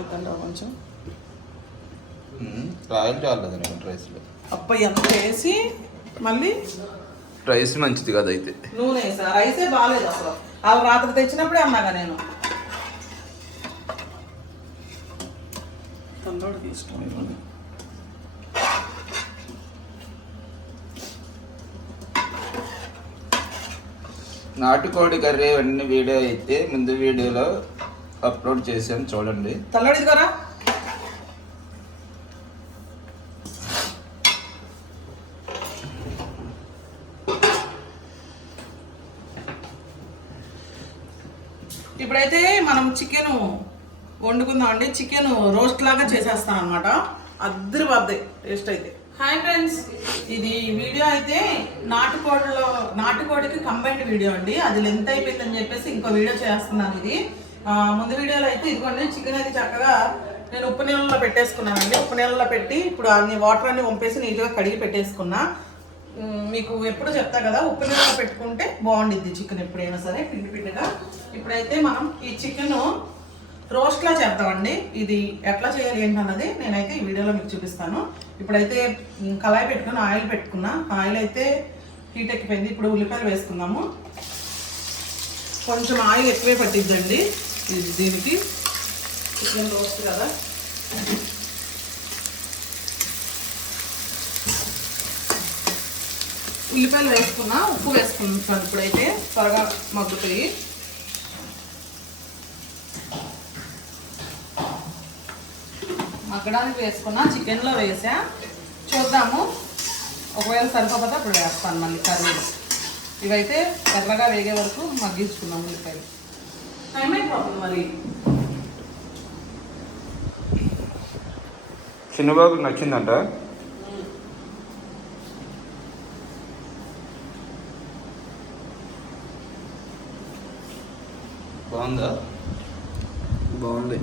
చూద్దాం కొంచెం? రాయల్ చాలేదు రైస్లో. అప్ప ఎంత వేసి మళ్ళీ? రైస్ మంచిది కదా అయితే. నూనె వేసా. రైసే బాగాలేదు అసలు. వాళ్ళు రాత్రి తెచ్చినప్పుడే అన్నాగా నేను. నాటుకోడి కర్రీ అన్ని వీడియో అయితే ముందు వీడియోలో అప్లోడ్ చేసాం చూడండి. తల్లోడిది కదా? ఇప్పుడైతే మనం చికెన్ వండుకుందాం అండి. చికెన్ రోస్ట్ లాగా చేసేస్తాను అనమాట అద్దరి వద్దే టేస్ట్ అయితే. Hi friends. ఇది వీడియో అయితే నాటుకోడిలో నాటుకోడికి కంబైన్డ్ వీడియో అండి. అది లెంత్ అయిపోయిందని చెప్పేసి ఇంకో వీడియో చేస్తున్నాను ఇది. ముందు వీడియోలో అయితే ఇదిగోండి చికెన్ అయితే చక్కగా నేను ఉప్పు నీళ్ళలో పెట్టేసుకున్నానండి. ఉప్పు నీళ్ళలో పెట్టి ఇప్పుడు అన్ని వాటర్ అన్ని వంపేసి నీట్గా కడిగి పెట్టేసుకున్నా. మీకు ఎప్పుడు చెప్తా కదా ఉప్పు నీళ్ళలో పెట్టుకుంటే బాగుండిద్ది చికెన్ ఎప్పుడైనా సరే పిండి పిండిగా. ఇప్పుడైతే మనం ఈ చికెన్ రోస్ట్లా చేద్దామండి. ఇది ఎట్లా చేయాలి ఏంటన్నది నేనైతే ఈ వీడియోలో మీకు చూపిస్తాను. ఇప్పుడైతే కళాయి పెట్టుకుని ఆయిల్ పెట్టుకున్నా. ఆయిల్ అయితే హీట్ ఎక్కిపోయింది. ఇప్పుడు ఉల్లిపాయలు వేసుకుందాము. కొంచెం ఆయిల్ ఎక్కువే పట్టిద్దండి. ఇది దీనికి చికెన్ రోస్ట్ కదా. ఉల్లిపాయలు వేసుకున్నా ఉప్పు వేసుకుంటాను ఇప్పుడైతే త్వరగా మగ్గుతాయి. మగ్గడానికి వేసుకున్నా చికెన్లో వేసా. చూద్దాము. ఒకవేళ సరిపోతే అప్పుడు వేస్తాను మళ్ళీ కర్రీలో. ఇవైతే ఎర్రగా వేగే వరకు మగ్గించుకున్నాం ఉల్లిపాయలు. టైం అయిపోతుంది మరి. చిన్నబాబుకి నచ్చిందంట? బాగుంది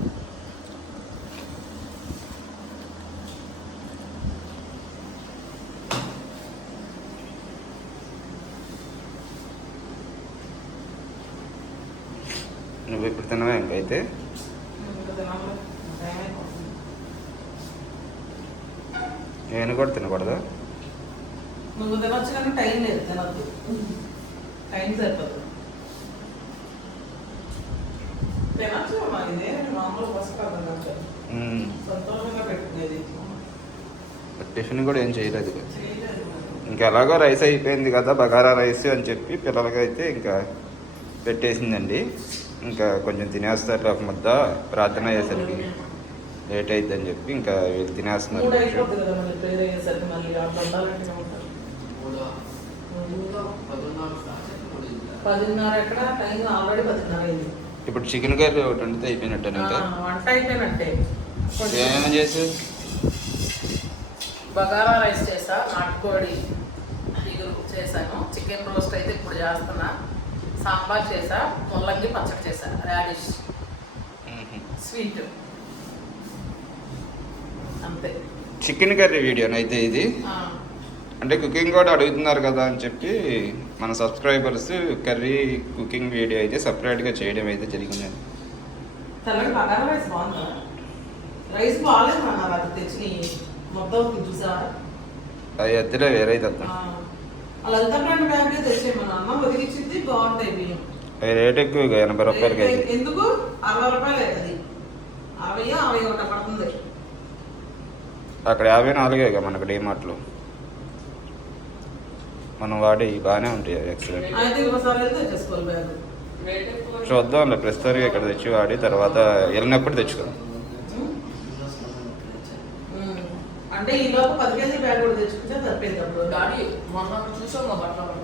నువ్వు ఇప్పుడు తినవా ఇంకైతే ఇంకా తినాలి. టైం అయిపోతుంది. నేను కూడా తినకూడదా. నువ్వు తినొచ్చు కానీ టైం లేదు తినద్దు. టైం సరిపోదు. తినచ్చు మరి ఇదే మామూలు పుస్తకాలు తినచ్చు. మ్మ్. సంతోషంగా పెట్టుకునేది టిఫిన్ కూడా ఏం చేయలేదు. ఇక. చేయలేదు మరి. ఇంకా ఎలాగో రైస్ అయిపోయింది కదా బగారా రైస్ అని చెప్పి పిల్లలకైతే ఇంకా పెట్టేసిందండి. ఇంకా కొంచెం తినేస్తారు ఒక ముద్ద ప్రార్థన అయ్యేసరికి లేట్ అయిద్దని చెప్పి ఇంకా వీళ్ళు తినేస్తున్నారు ఇప్పుడు చికెన్ కర్రీ ఒకటి వండితే అయిపోయినట్టు వంట అయిపోయినట్టే. కొంచెం ఏమేమి చేసి? బగారా రైస్ చేసా నాటుకోడి ఇగురు చేశాను. చికెన్ రోస్ట్ అయితే ఇప్పుడు చేస్తున్నా. సాంబార్ చేసా ముల్లంగి పచ్చడి చేసా. రాడిష్. స్వీట్. అంతే. చికెన్ కర్రీ వీడియోనైతే ఇది. అంటే కుకింగ్ కూడా అడుగుతున్నారు కదా అని చెప్పి మన సబ్స్క్రైబర్స్ కర్రీ కుకింగ్ వీడియో అయితే సపరేట్గా చేయడం అయితే జరిగింది. రైస్ బాగాలేదు అది తెచ్చి మొత్తం చూసావా అది అద్దెలో వేరే తత్వం ఆ, అలా ఎంత బ్రాండ్ బ్యాగ్ తెచ్చే మన అమ్మ ఒదిగిచ్చింది బాగుంటాయి బియ్యం. అవి రేట్ ఎక్కువ ఎనభై రూపాయలు కేజీ ఎందుకు? అరవై రూపాయలే అది. అరవై అరవై ఒకటి పడుతుంది. అక్కడ యాభై నాలుగే ఇక మనకు డిమార్ట్లో మనం వాడి బాగానే ఉంటాయి ఎక్సలెంట్ చూద్దాంలే ప్రస్తుతానికి ఇక్కడ తెచ్చి వాడి తర్వాత వెళ్ళినప్పుడు తెచ్చుకుందాం. ఉమ్. అంటే ఈ లోపు పది కేజీ బ్యాగ్ కూడా తెచ్చుకుంటే సరిపోయింది అప్పుడు. డాడీ మొన్న చూసాం మా బట్టలు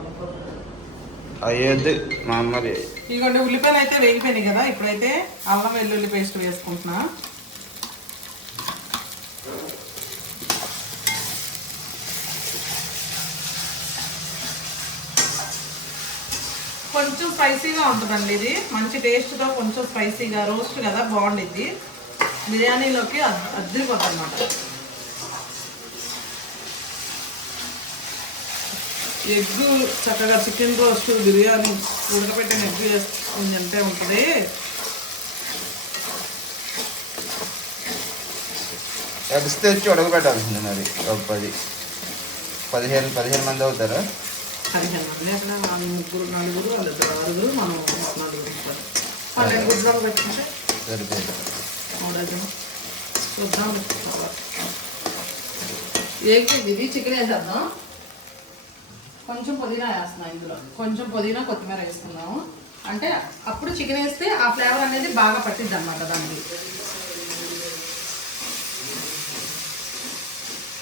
అయ్యేది మా అమ్మది. ఇదిగోండి ఉల్లిపాయలు అయితే వేగిపోయినాయి కదా ఇప్పుడైతే అల్లం వెల్లుల్లి పేస్ట్ వేసుకుంటున్నా. కొంచెం స్పైసీగా ఉంటుందండి ఇది. మంచి టేస్ట్తో కొంచెం స్పైసీగా రోస్ట్ కదా బాగుండిద్ది. బిర్యానీలోకి అద్దరిపోతుంది అనమాట ఎగ్ చక్కగా చికెన్ రోస్ట్ బిర్యానీ ఉడకబెట్టిన ఎగ్ వేసుకుని తింటే ఉంటుంది. ఎగ్స్ తెచ్చి ఉడకబెట్టాల్సింది మరి ఒక పది పదిహేను పదిహేను మంది అవుతారా? పదిహేను మంది అక్కడ ముగ్గురు నలుగురు వాళ్ళు ఇద్దరు ఆరుగురు మనం నలుగురు ఉంటారు పన్నెండు సరిపోయింది మూడైదు చూద్దాం ఏంటి ఇది? చికెన్ వేసేద్దాం. కొంచెం పుదీనా వేస్తున్నాం ఇందులో. కొంచెం పుదీనా కొత్తిమీర వేస్తున్నాము. అంటే అప్పుడు చికెన్ వేస్తే ఆ ఫ్లేవర్ అనేది బాగా పట్టిద్ది అనమాట దానికి.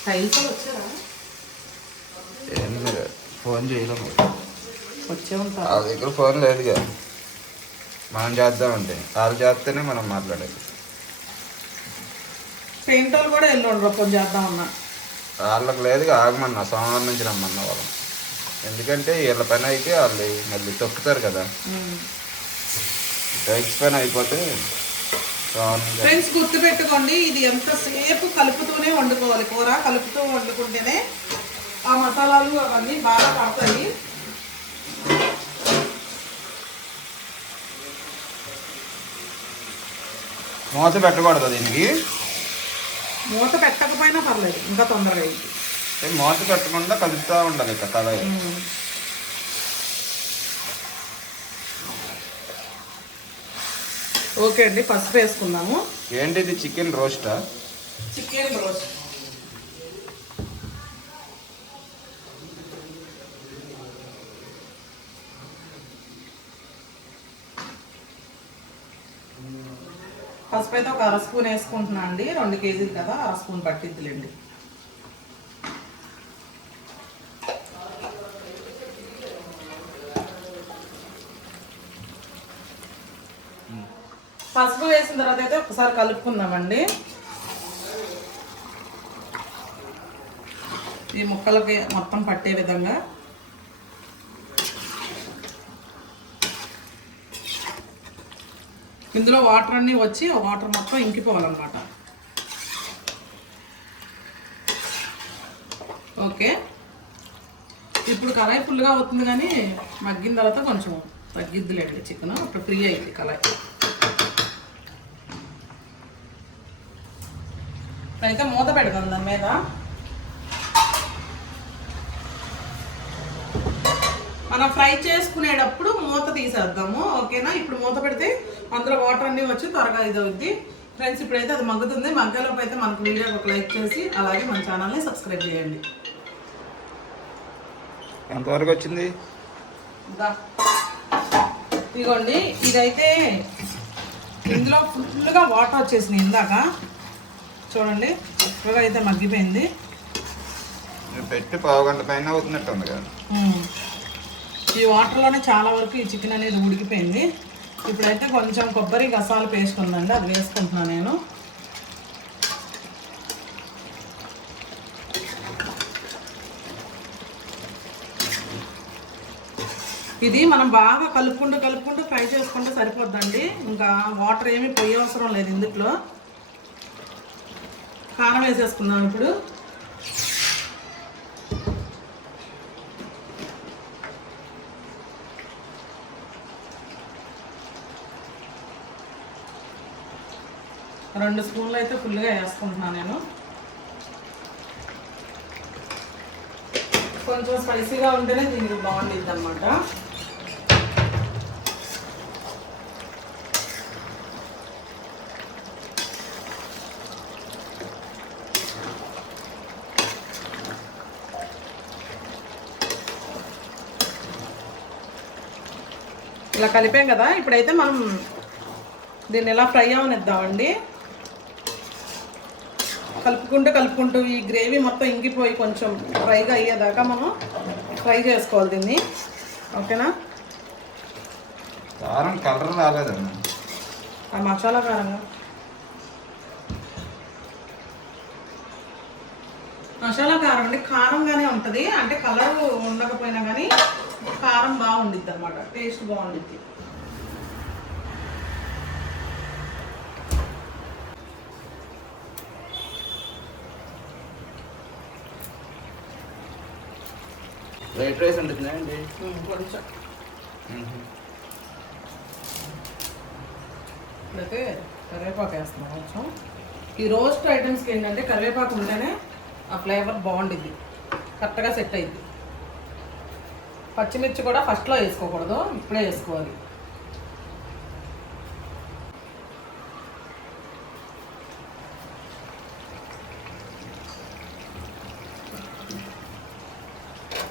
టైల్స్ వచ్చారా ఫోన్ చేయలేము వచ్చే వాళ్ళ దగ్గర ఫోన్ లేదుగా. మనం చేద్దామంటే. వాళ్ళు చేస్తేనే మనం మాట్లాడాలి పెయింట్ వాళ్ళు కూడా వెళ్ళి ఉండరు ఫోన్ చేద్దాం అన్నా వాళ్ళకి లేదుగా ఆగమన్నా సోమవారం నుంచి రమ్మన్నా వాళ్ళం. ఎందుకంటే వీళ్ళ పని అయితే వాళ్ళు మళ్ళీ తొక్కుతారు కదా. టైక్స్ పని అయిపోతే ఫ్రెండ్స్ గుర్తు పెట్టుకోండి ఇది ఎంతసేపు కలుపుతూనే వండుకోవాలి. కూర కలుపుతూ వండుకుంటేనే ఆ మసాలాలు అవన్నీ బాగా పడతాయి మూత పెట్టకూడదు దీనికి. మూత పెట్టకపోయినా పర్లేదు ఇంకా తొందరగా అయింది. మూత పెట్టకుండా కలుపుతూ ఉండాలి ఇక తల. ఓకే అండి పసుపు వేసుకున్నాము. ఏంటిది చికెన్ రోస్టా? Chicken roast. పసుపు అయితే ఒక అర స్పూన్ వేసుకుంటున్నా అండి. రెండు కేజీలు కదా అర స్పూన్ పట్టిద్దులేండి. పసుపు వేసిన తర్వాత అయితే ఒకసారి కలుపుకుందామండి. ఈ ముక్కలకి మొత్తం పట్టే విధంగా. ఇందులో వాటర్ అన్నీ వచ్చి ఆ వాటర్ మొత్తం ఇంకిపోవాలన్నమాట. ఓకే. ఇప్పుడు కళాయి ఫుల్గా అవుతుంది కానీ మగ్గిన తర్వాత కొంచెం తగ్గిద్దులేండి చికెన్. అప్పుడు ఫ్రీ అయింది కళాయి. అయితే మూత పెడదాం దాని మీద. మనం ఫ్రై చేసుకునేటప్పుడు మూత తీసేద్దాము. ఓకేనా? ఇప్పుడు మూత పెడితే అందులో వాటర్ అన్నీ వచ్చి త్వరగా ఇది అవుద్ది ఫ్రెండ్స్ ఇప్పుడైతే అది మగ్గుతుంది. మగ్గలోపు అయితే మనకు వీడియోకి ఒక లైక్ చేసి అలాగే మన ఛానల్ని సబ్స్క్రైబ్ చేయండి. ఎంతవరకు వచ్చింది. ఇదిగోండి ఇదైతే ఇందులో ఫుల్గా వాటర్ వచ్చేసింది ఇందాక. చూడండి చక్కగా అయితే మగ్గిపోయింది. పెట్టి పావు గంట పైన అవుతున్నట్టు ఉంది కదా. ఈ వాటర్లోనే చాలా వరకు ఈ చికెన్ అనేది ఉడికిపోయింది. ఇప్పుడైతే కొంచెం కొబ్బరి గసాలు పేస్ట్ ఉందండి అది వేసుకుంటున్నాను నేను. ఇది మనం బాగా కలుపుకుంటూ కలుపుకుంటూ ఫ్రై చేసుకుంటే సరిపోద్దండి. ఇంకా వాటర్ ఏమీ పొయ్యి అవసరం లేదు ఇందులో కారం వేసేసుకుందాం ఇప్పుడు. రెండు స్పూన్లు అయితే ఫుల్గా వేసుకుంటున్నాను నేను. కొంచెం స్పైసీగా ఉంటేనే దీనికి బాగుండిద్ది అనమాట ఇలా కలిపాం కదా ఇప్పుడైతే మనం దీన్ని ఎలా ఫ్రై అవనిద్దామండి. కలుపుకుంటూ కలుపుకుంటూ ఈ గ్రేవీ మొత్తం ఇంకిపోయి కొంచెం ఫ్రైగా అయ్యేదాకా మనం ఫ్రై చేసుకోవాలి దీన్ని. ఓకేనా? కారం కలర్ రాలేదమ్మా ఆ మసాలా కారంగా? మసాలా కారం అండి. కారంగానే ఉంటుంది. అంటే కలర్ ఉండకపోయినా కానీ కారం బాగుండిద్ది అనమాట టేస్ట్ బాగుండిద్ది. వైట్ రైస్ ఉంటుందా అండి? కొంచెం. ఇప్పుడైతే కరివేపాకు వేస్తున్నాం కొంచెం. ఈ రోస్ట్ ఐటమ్స్కి ఏంటంటే కరివేపాకు ఉంటేనే ఆ ఫ్లేవర్ బాగుండిద్ది. కరెక్ట్గా సెట్ అయింది పచ్చిమిర్చి కూడా ఫస్ట్లో వేసుకోకూడదు ఇప్పుడే వేసుకోవాలి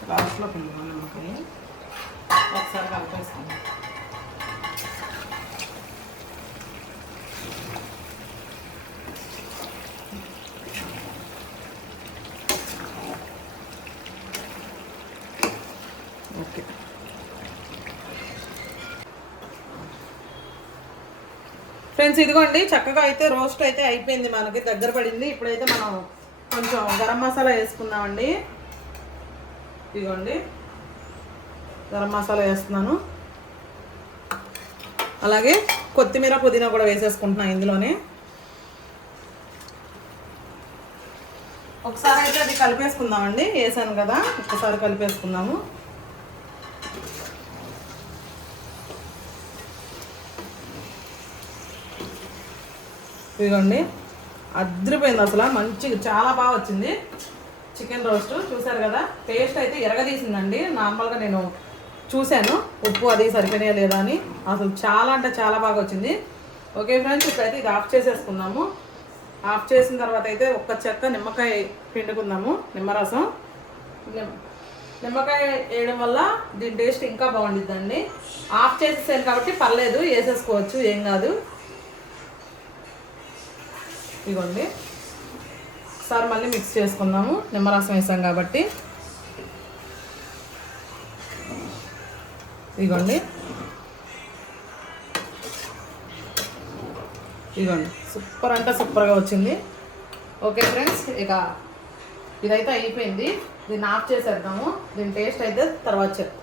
లాస్ట్లో పిండుకోవాలి నిమ్మకాయ ఒకసారి కలిపేసుకుందాం ఓకే. ఫ్రెండ్స్ ఇదిగోండి చక్కగా అయితే రోస్ట్ అయితే అయిపోయింది మనకి దగ్గర పడింది. ఇప్పుడైతే మనం కొంచెం గరం మసాలా వేసుకుందామండి. ఇదిగోండి గరం మసాలా వేస్తున్నాను. అలాగే కొత్తిమీర పుదీనా కూడా వేసేసుకుంటున్నాను ఇందులోనే. ఒకసారి అయితే అది కలిపేసుకుందామండి. వేసాను కదా ఒకసారి కలిపేసుకుందాము. ఇదిగోండి. అద్రిపోయింది అసలు. మంచిగా చాలా బాగా వచ్చింది. Chicken roast. చూసారు కదా? టేస్ట్ అయితే ఎరగదీసిందండి. నార్మల్గా నేను చూశాను. ఉప్పు అది సరిపోయా లేదా అని. అసలు చాలా అంటే చాలా బాగా వచ్చింది. ఓకే ఫ్రెండ్స్ ఇప్పుడైతే ఇది ఆఫ్ చేసేసుకుందాము. ఆఫ్ చేసిన తర్వాత అయితే ఒక్క చెక్క నిమ్మకాయ పిండుకుందాము. నిమ్మరసం. నిమ్మకాయ వేయడం వల్ల దీని టేస్ట్ ఇంకా బాగుండిద్దండి. ఆఫ్ చేసేసాను కాబట్టి పర్లేదు వేసేసుకోవచ్చు ఏం కాదు. ఇదిగోండి ఒకసారి మళ్ళీ మిక్స్ చేసుకుందాము. నిమ్మరసం వేసాం కాబట్టి. ఇదిగోండి ఇదిగోండి సూపర్ అంటే సూపర్గా వచ్చింది. ఓకే ఫ్రెండ్స్ ఇక ఇదైతే అయిపోయింది. దీన్ని ఆఫ్ చేసేద్దాము. దీని టేస్ట్ అయితే తర్వాత చెప్తాం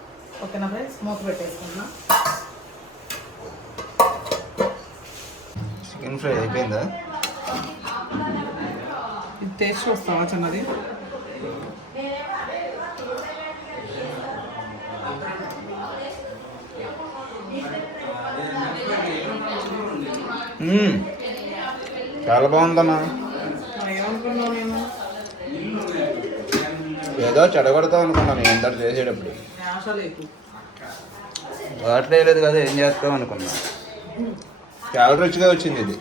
ఓకేనా ఫ్రెండ్స్ మూత పెట్టేసుకుందాం చికెన్ ఫ్రై అయిపోయిందా? ఇది టేస్ట్ చూస్తావా చిన్నది. చాలా బాగుందమ్మా ఏమనుకున్నావు నేను ఏదో చెడగొడతాం అనుకున్నాను నేను చేసేటప్పుడు. వాటలేదు లేదు కదా ఏం చేస్తాం అనుకున్నా. చాలా రుచిగా వచ్చింది ఇది.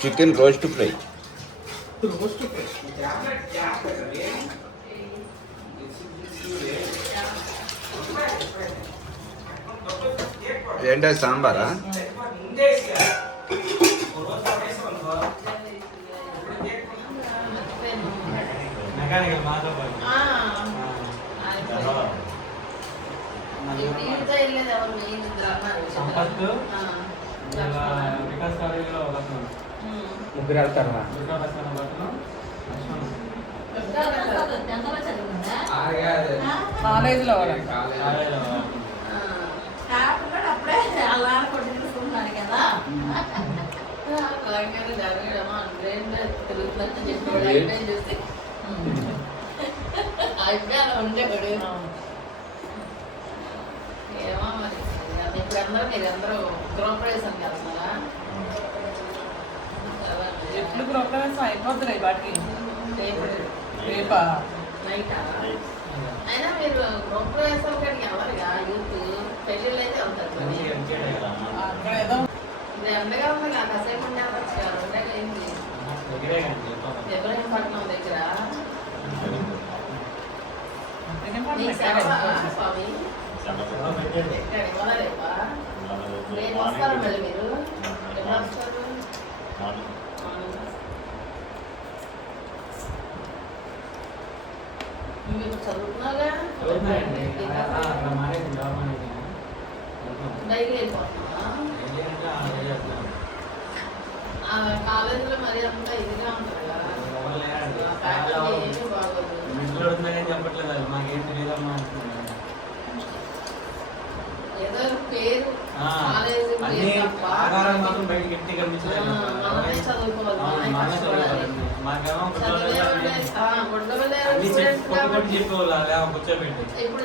Chicken roast fry. రోస్ట్ ఏంటి సాంబారా? మెకానికల్ పాటు. సంపత్ వికాస్ కాలేజీలో ముగ్గురు వెళ్తారా వికాస్ అతను బట్టలు కాలేజీలో కాలేజీలో ఉండేవాడు ఏమో మరి. ఇప్పుడు అందరూ మీరు అందరూ గృహప్రవేశం కదా ఎట్లు ప్రోగ్రామ్స్ అయిపోతున్నాయి వాటికి. రేపా. నైటా? అయినా మీరు గృహప్రవేశం కాడికి ఎవరుగా? యూత్ పెళ్ళిళ్ళు అయితే ఉంటారు అక్కడ ఏదో ఇది ఎండగా ఉంది కాసేపు ఉండే అవ్వచ్చు కదా. ఉండగా ఏంటి? ఇబ్రహీంపట్నం దగ్గర స్వామి రేపా రేపు వస్తారు మళ్ళీ మీరు ఎప్పుడు వస్తారు మీరు చదువుతున్నాగా డైలీ ఏంటంటే ఆ రోజు చేస్తున్నాను ఆ కాలేజీలో మరి అంతా ఇదిగా కదా చెప్పట్లేదు మాకేం తెలియదమ్మా. ఏదో పేరు కాలేజీ మాత్రం మనమే చదువుకోవాలి, మనమే. చదువుకోవాలి. మాకేమో చదివేవాళ్ళే, కూర్చోబెట్టి ఆ, గుడ్డవలేరు అన్ని స్టూడెంట్స్ కొట్టి కొట్టి కాబట్టి చెప్పేవాళ్ళు అలా కూర్చోబెట్టి ఇప్పుడు.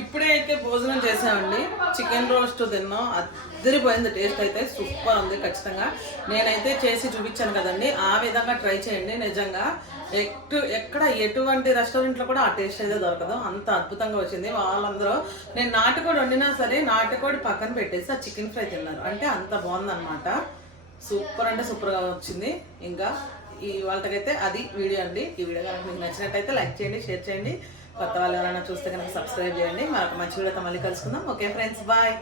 ఇప్పుడే అయితే భోజనం చేసామండి చికెన్ రోస్ట్ తిన్నాం. అద్దరిపోయింది టేస్ట్ అయితే సూపర్ ఉంది ఖచ్చితంగా. నేనైతే చేసి చూపించాను కదండి. ఆ విధంగా ట్రై చేయండి నిజంగా. ఎటు ఎక్కడ ఎటువంటి రెస్టారెంట్లో కూడా ఆ టేస్ట్ అయితే దొరకదు. అంత అద్భుతంగా వచ్చింది. వాళ్ళందరూ నేను నాటుకోడి వండినా సరే నాటుకోడి పక్కన పెట్టేసి ఆ చికెన్ ఫ్రై తిన్నారు. అంటే అంత బాగుందన్నమాట. సూపర్ అంటే సూపర్గా వచ్చింది. ఇంకా ఈ వాళ్ళకైతే అది వీడియో అండి. ఈ వీడియో కనుక మీకు నచ్చినట్టయితే లైక్ చేయండి షేర్ చేయండి. కొత్త వాళ్ళు ఎవరైనా చూస్తే కనుక సబ్స్క్రైబ్ చేయండి. మరొక మంచి వీడియోతో మళ్ళీ కలుసుకుందాం. Okay friends bye.